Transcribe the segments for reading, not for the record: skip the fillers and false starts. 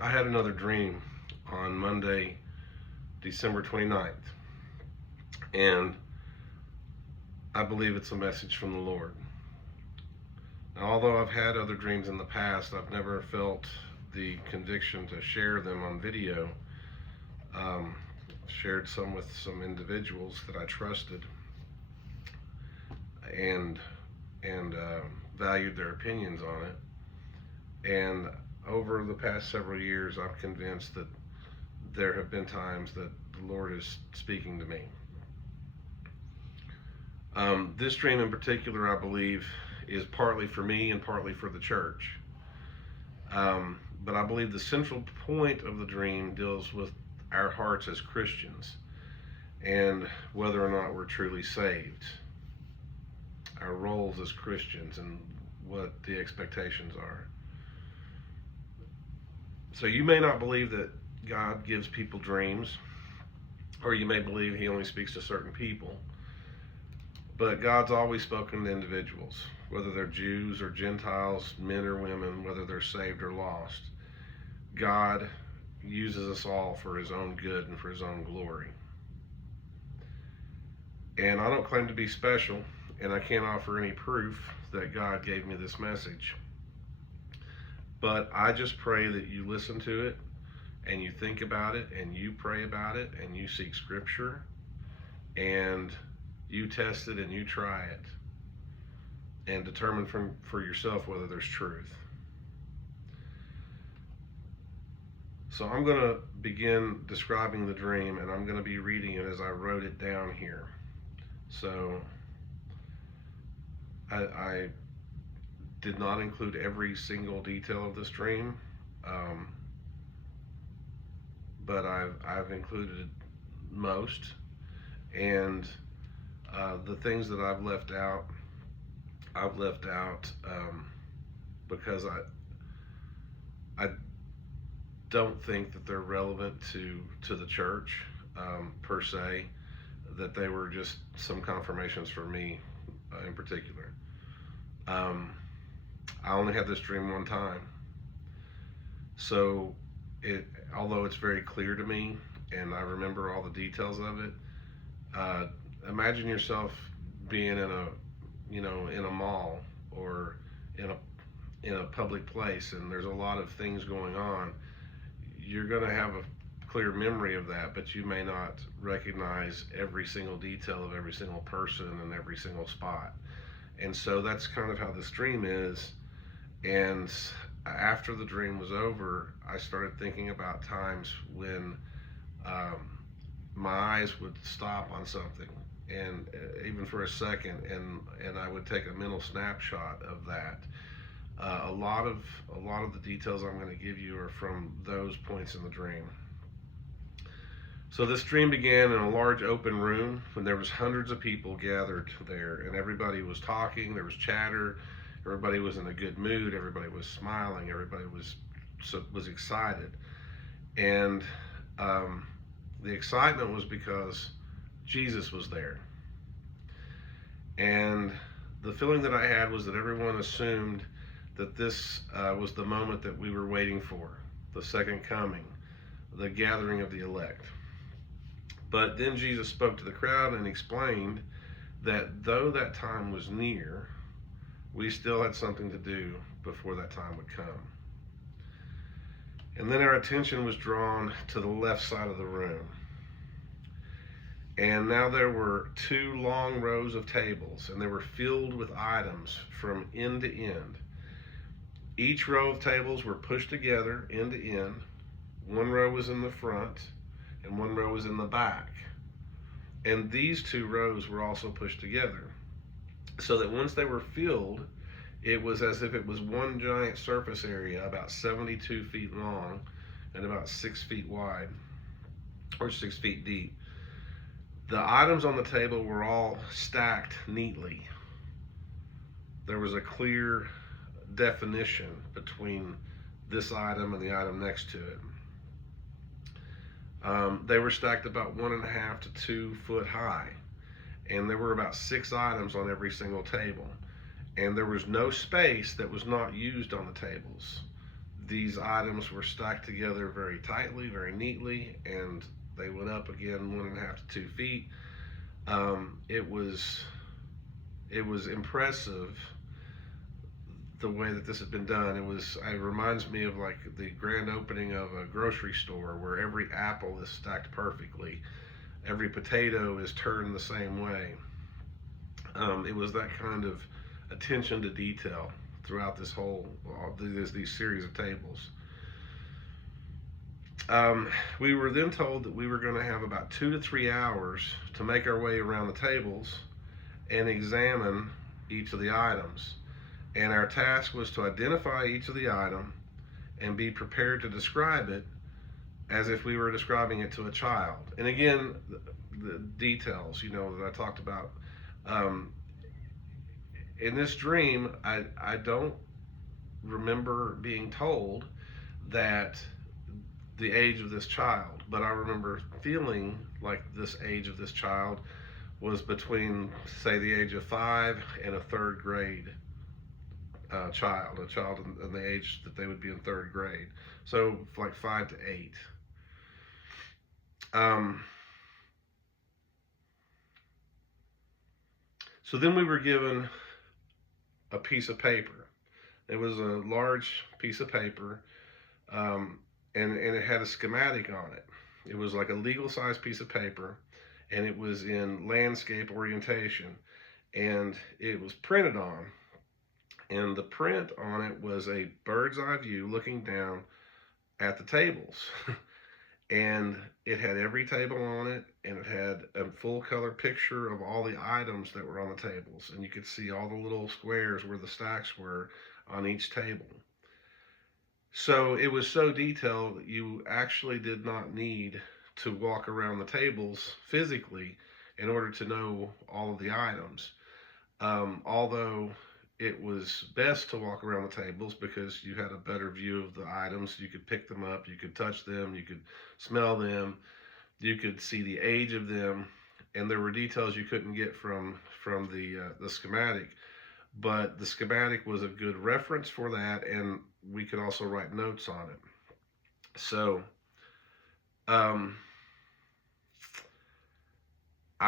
I had another dream on Monday, December 29th, and I believe it's a message from the Lord. Now, although I've had other dreams in the past, I've never felt the conviction to share them on video. Um, Shared some with some individuals that I trusted and valued their opinions on it. And over the past several years, I'm convinced that there have been times that the Lord is speaking to me. This dream in particular, I believe, is partly for me and partly for the church. But I believe the central point of the dream deals with our hearts as Christians and whether or not we're truly saved, our roles as Christians, and what the expectations are. So you may not believe that God gives people dreams, or you may believe He only speaks to certain people, but God's always spoken to individuals, whether they're Jews or Gentiles, men or women, whether they're saved or lost. God uses us all for His own good and for His own glory. And I don't claim to be special, and I can't offer any proof that God gave me this message. But I just pray that you listen to it, and you think about it, and you pray about it, and you seek Scripture, and you test it and you try it, and determine for yourself whether there's truth. So I'm going to begin describing the dream, and I'm going to be reading it as I wrote it down here. So I did not include every single detail of this dream, but I've included most, and the things that I've left out because I don't think that they're relevant to the church per se, that they were just some confirmations for me in particular. I only had this dream one time, so although it's very clear to me and I remember all the details of it, imagine yourself being in a mall or in a public place, and there's a lot of things going on. You're going to have a clear memory of that, but you may not recognize every single detail of every single person and every single spot. And so that's kind of how this dream is. And after the dream was over, I started thinking about times when my eyes would stop on something, and even for a second, and I would take a mental snapshot of that. A lot of the details I'm going to give you are from those points in the dream. So this dream began in a large open room when there was hundreds of people gathered there, and everybody was talking. There was chatter. Everybody was in a good mood. Everybody was smiling. Everybody was excited, and the excitement was because Jesus was there. And the feeling that I had was that everyone assumed that this was the moment that we were waiting for, the second coming, the gathering of the elect. But then Jesus spoke to the crowd and explained that though that time was near, we still had something to do before that time would come. And then our attention was drawn to the left side of the room. And now there were two long rows of tables, and they were filled with items from end to end. Each row of tables were pushed together end to end. One row was in the front, and one row was in the back. And these two rows were also pushed together, so that once they were filled, it was as if it was one giant surface area about 72 feet long and about 6 feet wide, or 6 feet deep. The items on the table were all stacked neatly. There was a clear definition between this item and the item next to it. They were stacked about 1.5 to 2 foot high, and there were about 6 items on every single table, and there was no space that was not used on the tables. these items were stacked together very tightly, very neatly, and they went up again 1.5 to 2 feet. It was impressive the way that this had been done. It reminds me of like the grand opening of a grocery store where every apple is stacked perfectly, every potato is turned the same way. It was that kind of attention to detail throughout these series of tables. We were then told that we were going to have about 2 to 3 hours to make our way around the tables and examine each of the items. And our task was to identify each of the item and be prepared to describe it as if we were describing it to a child. And again, the details, that I talked about. In this dream, I don't remember being told that the age of this child, but I remember feeling like this age of this child was between, say, the age of 5 and a third grade child, a child in the age that they would be in third grade. So like 5 to 8. So then we were given a piece of paper. It was a large piece of paper, and it had a schematic on it. It was like a legal size piece of paper, and it was in landscape orientation, and it was printed on. And the print on it was a bird's eye view looking down at the tables. And it had every table on it, and it had a full color picture of all the items that were on the tables. And you could see all the little squares where the stacks were on each table. So it was so detailed that you actually did not need to walk around the tables physically in order to know all of the items. Although it was best to walk around the tables because you had a better view of the items. You could pick them up, you could touch them, you could smell them, you could see the age of them, and there were details you couldn't get from the schematic. But the schematic was a good reference for that, and we could also write notes on it. So I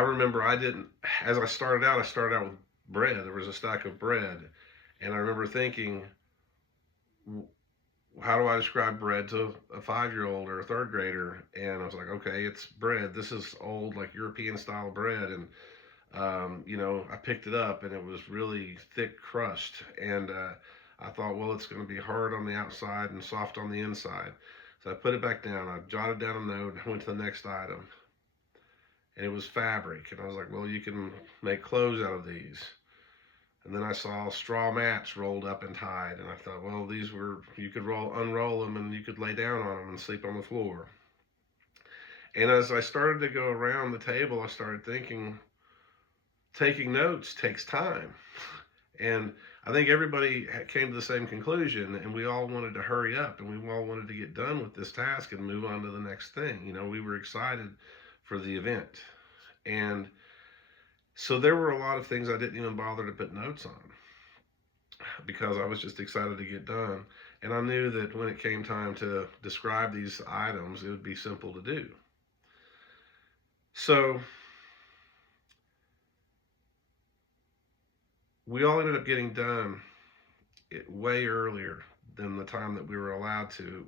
remember as I started out with bread. There was a stack of bread, and I remember thinking, how do I describe bread to a 5-year-old or a third grader? And I was like, okay, it's bread. This is old, like European style bread. And I picked it up, and it was really thick crust, and I thought, well, it's going to be hard on the outside and soft on the inside. So I put it back down. I jotted down a note. I went to the next item, and it was fabric. And I was like, well, you can make clothes out of these. And then I saw straw mats rolled up and tied, and I thought, well, you could unroll them, and you could lay down on them and sleep on the floor. And as I started to go around the table, I started thinking, taking notes takes time. And I think everybody came to the same conclusion, and we all wanted to hurry up, and we all wanted to get done with this task and move on to the next thing. We were excited for the event. And so there were a lot of things I didn't even bother to put notes on because I was just excited to get done. And I knew that when it came time to describe these items, it would be simple to do. So we all ended up getting done way earlier than the time that we were allowed to.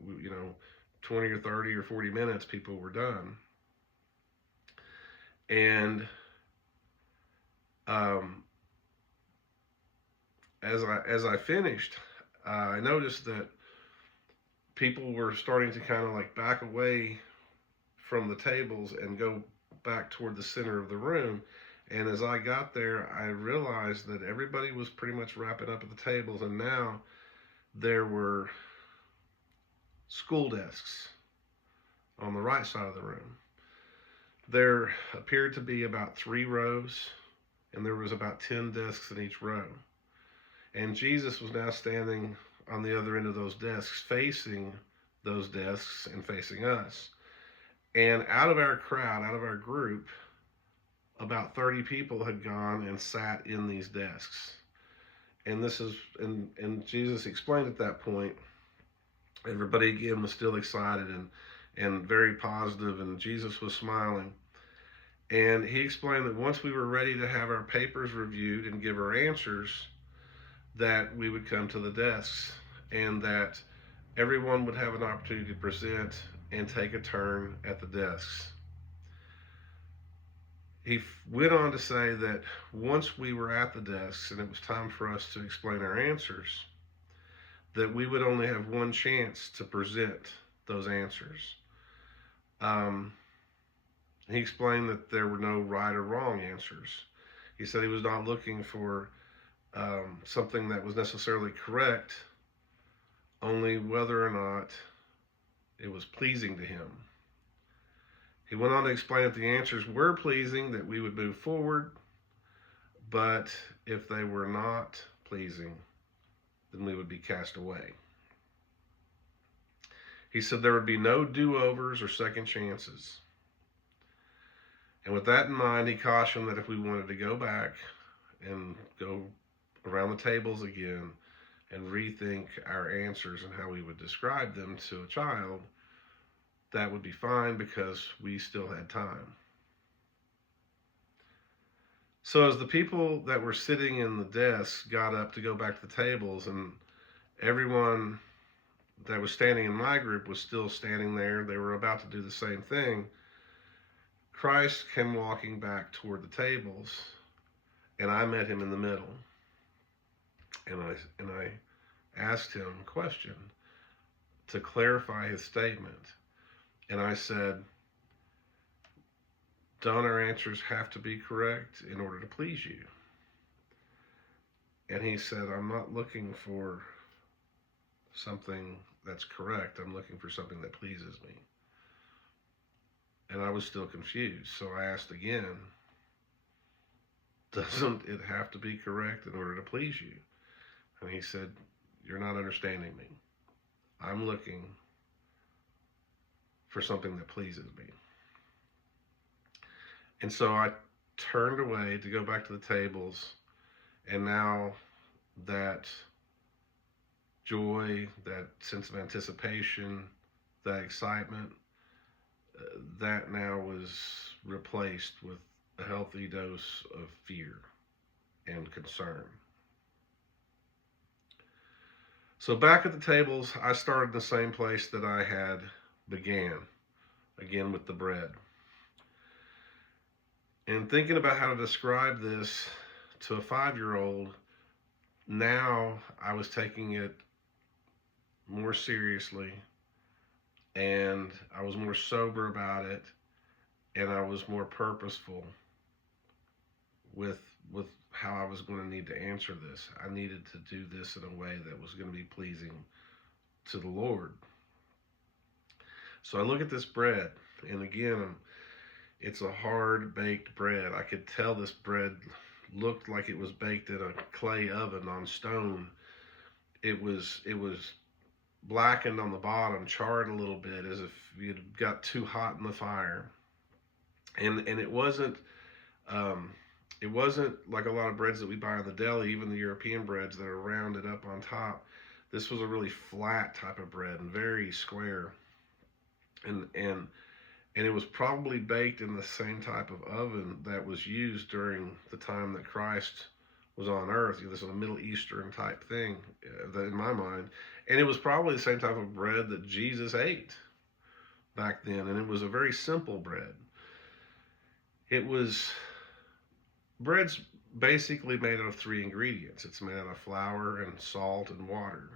20 or 30 or 40 minutes, people were done. And as I finished, I noticed that people were starting to kind of like back away from the tables and go back toward the center of the room. And as I got there, I realized that everybody was pretty much wrapping up at the tables, and now there were school desks on the right side of the room. There appeared to be about 3 rows, and there was about 10 desks in each row. And Jesus was now standing on the other end of those desks, facing those desks and facing us. And out of our crowd, out of our group, about 30 people had gone and sat in these desks. And Jesus explained at that point Everybody again was still excited and very positive, and Jesus was smiling. And he explained that once we were ready to have our papers reviewed and give our answers, that we would come to the desks and that everyone would have an opportunity to present and take a turn at the desks. He went on to say that once we were at the desks and it was time for us to explain our answers, that we would only have one chance to present those answers. He explained that there were no right or wrong answers. He said he was not looking for something that was necessarily correct, only whether or not it was pleasing to him. He went on to explain that the answers were pleasing, that we would move forward, but if they were not pleasing, then we would be cast away. He said there would be no do-overs or second chances. And with that in mind, he cautioned that if we wanted to go back and go around the tables again and rethink our answers and how we would describe them to a child, that would be fine because we still had time. So as the people that were sitting in the desks got up to go back to the tables, and everyone that was standing in my group was still standing there, they were about to do the same thing, Christ came walking back toward the tables, and I met him in the middle. And I asked him a question to clarify his statement. And I said, don't our answers have to be correct in order to please you? And he said, I'm not looking for something that's correct. I'm looking for something that pleases me. And I was still confused. So I asked again, doesn't it have to be correct in order to please you? And he said, you're not understanding me. I'm looking for something that pleases me. And so I turned away to go back to the tables, and now that joy, that sense of anticipation, that excitement, that now was replaced with a healthy dose of fear and concern. So back at the tables, I started in the same place that I had began, again with the bread. And thinking about how to describe this to a 5-year-old, now I was taking it more seriously, and I was more sober about it, and I was more purposeful with how I was going to need to answer this. I needed to do this in a way that was going to be pleasing to the Lord. So I look at this bread, and again, it's a hard baked bread. I could tell this bread looked like it was baked in a clay oven on stone. It was blackened on the bottom, charred a little bit as if it got too hot in the fire. And it wasn't like a lot of breads that we buy in the deli, even the European breads that are rounded up on top. This was a really flat type of bread and very square. And it was probably baked in the same type of oven that was used during the time that Christ was on earth. This is a Middle Eastern type thing in my mind. And it was probably the same type of bread that Jesus ate back then. And it was a very simple bread. Bread's basically made out of 3 ingredients. It's made out of flour and salt and water.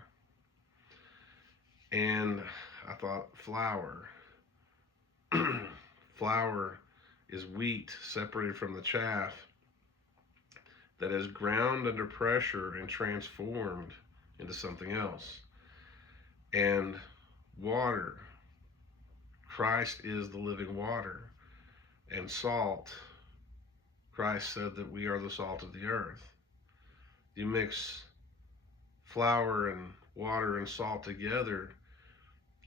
And I thought, flour. Flour is wheat separated from the chaff that is ground under pressure and transformed into something else. And water, Christ is the living water. And salt, Christ said that we are the salt of the earth. You mix flour and water and salt together,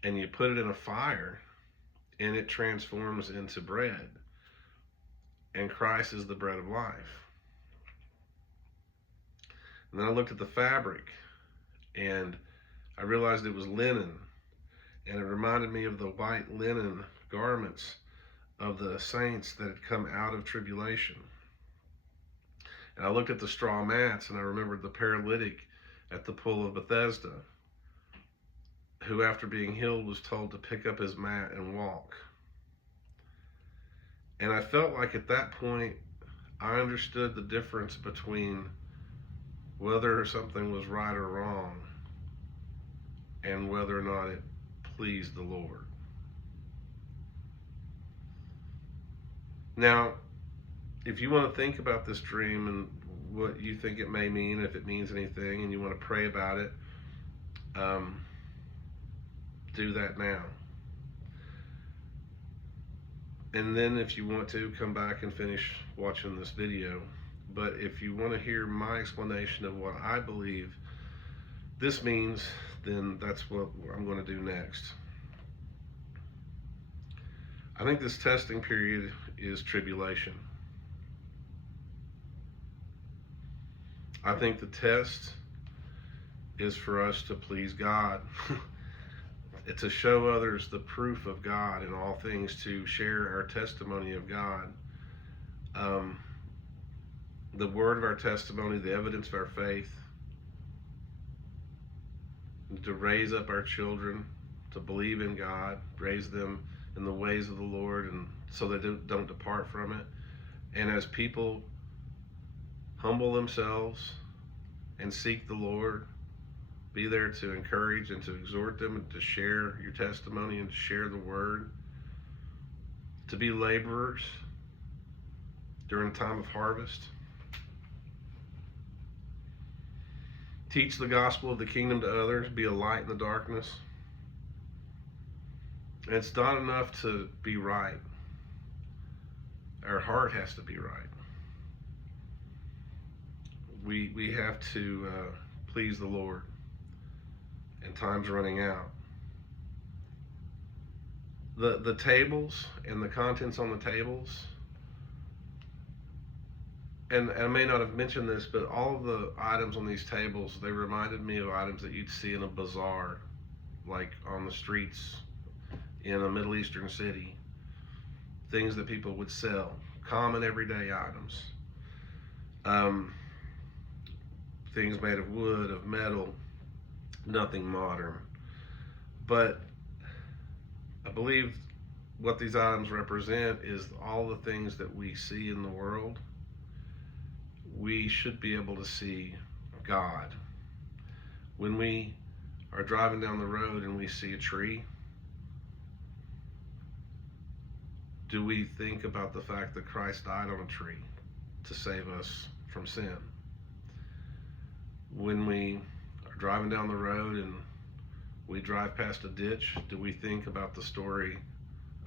and you put it in a fire, and it transforms into bread. And Christ is the bread of life. And then I looked at the fabric, and I realized it was linen, and it reminded me of the white linen garments of the saints that had come out of tribulation. And I looked at the straw mats, and I remembered the paralytic at the pool of Bethesda, who after being healed was told to pick up his mat and walk. And I felt like at that point I understood the difference between whether something was right or wrong and whether or not it pleased the Lord. Now, if you want to think about this dream and what you think it may mean, if it means anything, and you want to pray about it, do that now. And then if you want to, come back and finish watching this video. But if you want to hear my explanation of what I believe this means, then that's what I'm going to do next. I think this testing period is tribulation. I think the test is for us to please God. To show others the proof of God in all things, to share our testimony of God. The word of our testimony, the evidence of our faith, to raise up our children to believe in God, raise them in the ways of the Lord, and so they don't depart from it. And as people humble themselves and seek the Lord, be there to encourage and to exhort them and to share your testimony and to share the word, to be laborers during the time of harvest. Teach the gospel of the kingdom to others, be a light in the darkness. And it's not enough to be right. Our heart has to be right. We have to please the Lord. And time's running out. The tables and the contents on the tables, and I may not have mentioned this, but all of the items on these tables, they reminded me of items that you'd see in a bazaar, like on the streets in a Middle Eastern city. Things that people would sell, common everyday items. Things made of wood, of metal, nothing modern. But I believe what these items represent is all the things that we see in the world. We should be able to see God. When we are driving down the road and we see a tree, do we think about the fact that Christ died on a tree to save us from sin? When we are driving down the road and we drive past a ditch, do we think about the story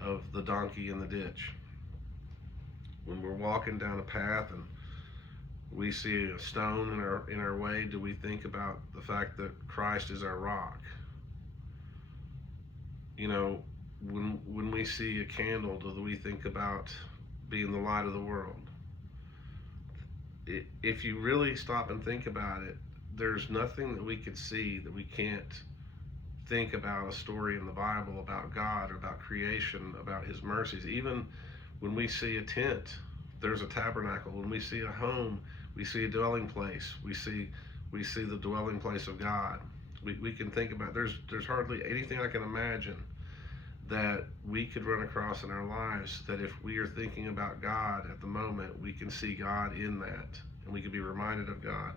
of the donkey in the ditch? When we're walking down a path and we see a stone in our way, do we think about the fact that Christ is our rock? You know, when we see a candle, do we think about being the light of the world? If you really stop and think about it, there's nothing that we could see that we can't think about a story in the Bible about God, or about creation, about His mercies. Even when we see a tent, there's a tabernacle. When we see a home, we see a dwelling place. We see the dwelling place of God. We can think about, there's hardly anything I can imagine that we could run across in our lives that if we are thinking about God at the moment, we can see God in that, and we can be reminded of God.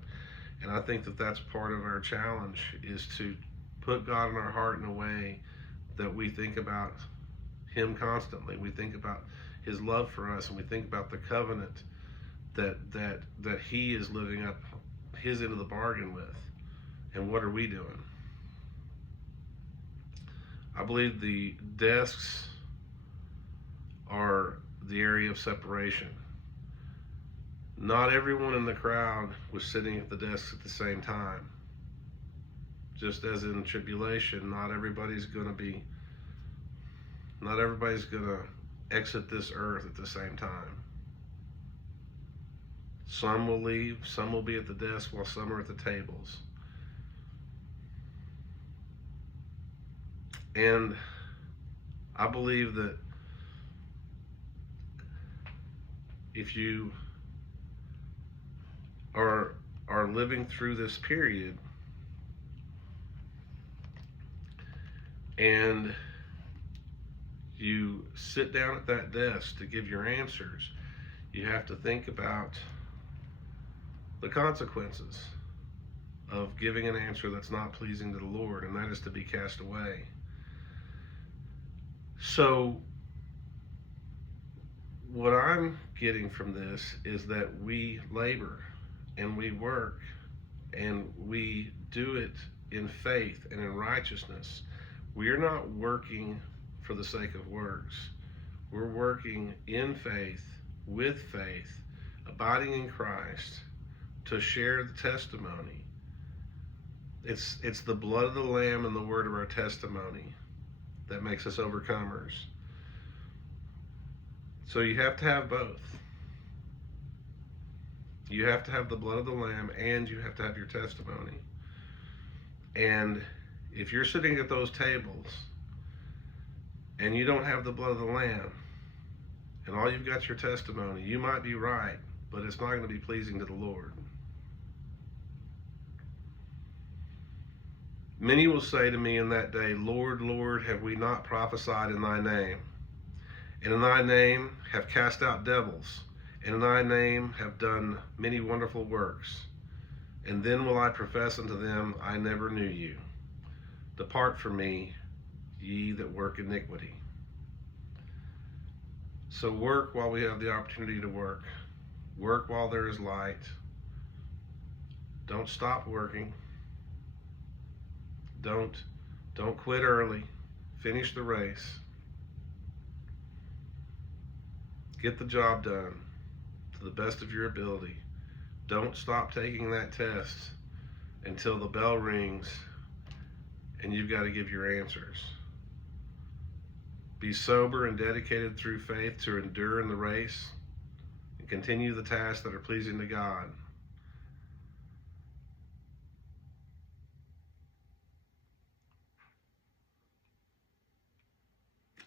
And I think that that's part of our challenge, is to put God in our heart in a way that we think about Him constantly. We think about His love for us, and we think about the covenant that He is living up His end of the bargain with. And what are we doing? I believe the desks are the area of separation. Not everyone in the crowd was sitting at the desks at the same time. Just as in tribulation, not everybody's going to exit this earth at the same time. Some will leave, some will be at the desk while some are at the tables. And I believe that if you are living through this period and you sit down at that desk to give your answers, you have to think about the consequences of giving an answer that's not pleasing to the Lord, and that is to be cast away. So what I'm getting from this is that we labor and we work and we do it in faith and in righteousness. We are not working for the sake of works. We're working in faith, with faith, abiding in Christ, to share the testimony. It's the blood of the Lamb and the word of our testimony that makes us overcomers. So you have to have both. You have to have the blood of the Lamb and you have to have your testimony. And if you're sitting at those tables and you don't have the blood of the Lamb and all you've got your testimony, you might be right, but it's not going to be pleasing to the Lord. Many will say to me in that day, Lord, Lord, have we not prophesied in thy name? And in thy name have cast out devils, and in thy name have done many wonderful works. And then will I profess unto them, I never knew you. Depart from me, ye that work iniquity. So work while we have the opportunity to work. Work while there is light. Don't stop working. Don't quit early. Finish the race. Get the job done to the best of your ability. Don't stop taking that test until the bell rings and you've got to give your answers. Be sober and dedicated through faith to endure in the race and continue the tasks that are pleasing to God.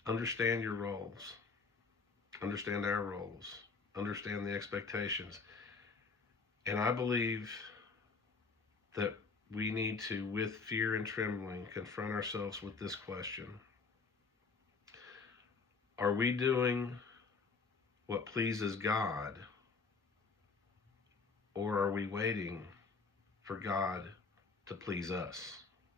Understand your roles. Understand our roles. Understand the expectations. And I believe that we need to, with fear and trembling, confront ourselves with this question. Are we doing what pleases God, or are we waiting for God to please us?